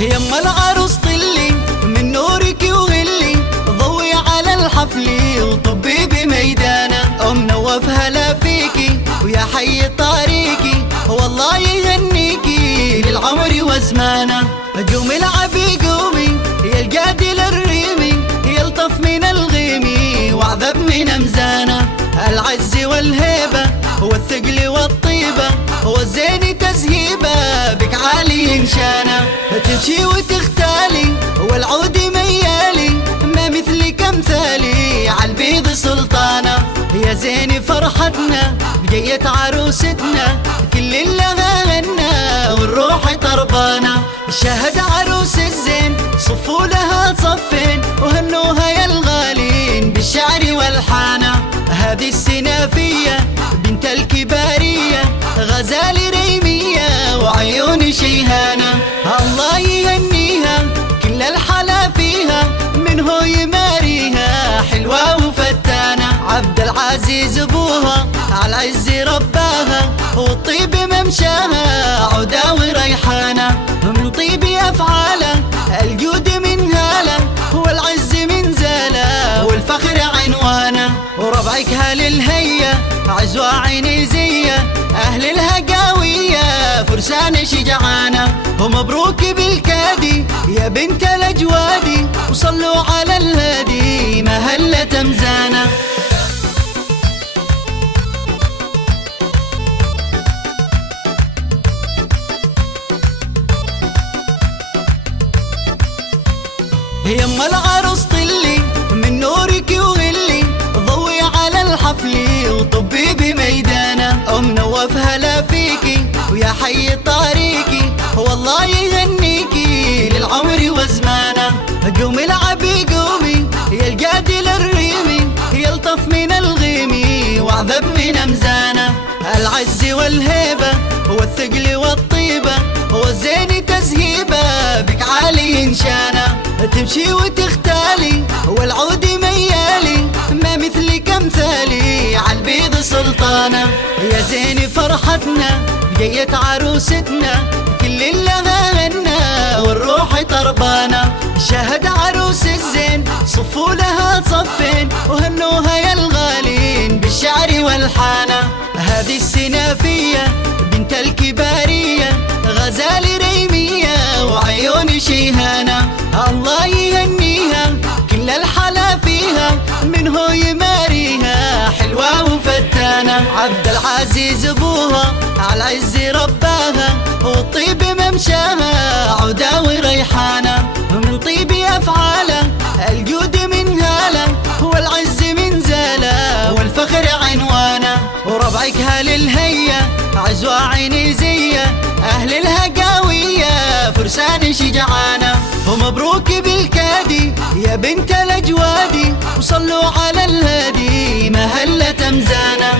يما العروس طلي من نورك وغلي، ضوي على الحفل وطبي بميدانه. ام نوف هلا فيكي ويا حي طريقي، والله يهنيكي للعمر وزمانه. قومي العبي قومي يا القادي للريمي، يلطف من الغيمي وعذب من امزانه. العز والهيبه والثقل والطيبه، والزين تزهيبه بك عالي انشانه. تمشي وتختالي والعود ميالي، ما مثلك امثالي عالبيض سلطانه. يا زين فرحتنا بجية عروستنا، كل لها غنى والروح طربانه. شاهد عروس الزين صفوا لها صفين، وهنوها يا الغالين بالشعر والحانه. هذه السنافيه بنت الكباريه، غزال ريميه وعيون شيهانه. الله يهنيها كل الحلا فيها، منه يماريها حلوه وفتانه. عبد العزيز ابوها عالعز رباها، والطيب ممشاها عدا وريحانه. من طيب افعاله الجود من هاله، والعز من زاله والفخر عنوانه. وربعك هل الهيه عزوة عنيزيه، اهل الهقاويه فرسان شجعانه. ومبروك بالكادي يا بنت الاجوادي، وصلوا على الهادي ما هلت امزانه. يما العروس طلي من نورك وغلي، ضوي على الحفل وطبي بميدانه. ام نوف هلا فيكي ويا حي طريقي، والله يهنيكي للعمر وزمانه. قومي العبي قومي يا القادي للريمي، يلطف من الغيمي وعذب من امزانه. العز والهيبه والثقل والطيبه، والزين تزهيبه بك عالي انشانه. تمشي وتختالي والعود ميالي، ما مثلك امثالي عالبيض سلطانه. يا زين فرحتنا بجية عروستنا، كل لها غنى والروح طربانه. شاهد عروس الزين صفوا لها صفين، وهنوها يا الغالين بالشعر والحانه. هذه السنافيه بنت الكباريه، غزال ريميه وعيون شيهانه. الله يهنيها كل الحلا فيها، منه يماريها حلوه وفتانه. عبد العزيز ابوها عالعز رباها، والطيب ممشاها عدا وريحانه. من طيب افعاله الجود من هاله، والعز من زاله والفخر عنوانه. وربعك هل الهيه عزوة عنيزيه، اهل الهقاويه فرسان شجعانه. ومبروك بالكادي يا بنت الاجوادي، وصلوا على الهادي ما هلت امزانه.